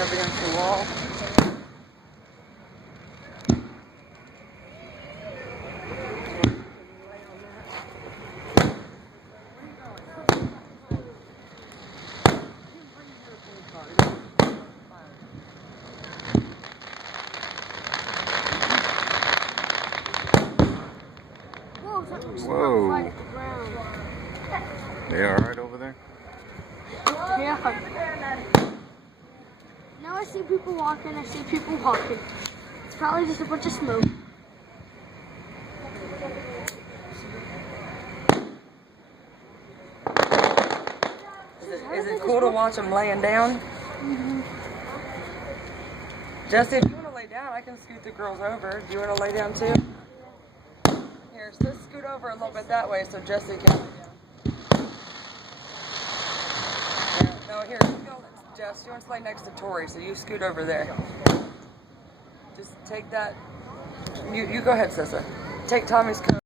up against the wall. Whoa. They alright over there? Yeah. Now I see people walking, It's probably just a bunch of smoke. Is it cool to watch them laying down? Mm-hmm. Jesse, if you want to lay down, I can scoot the girls over. Do you want to lay down too? Here, so let's scoot over a little bit that way so Jesse can lay down. Yeah, no, here, let's go. Jess, she wants to lay next to Tori, so you scoot over there. Just take that. You go ahead, Sissa. Take Tommy's coat.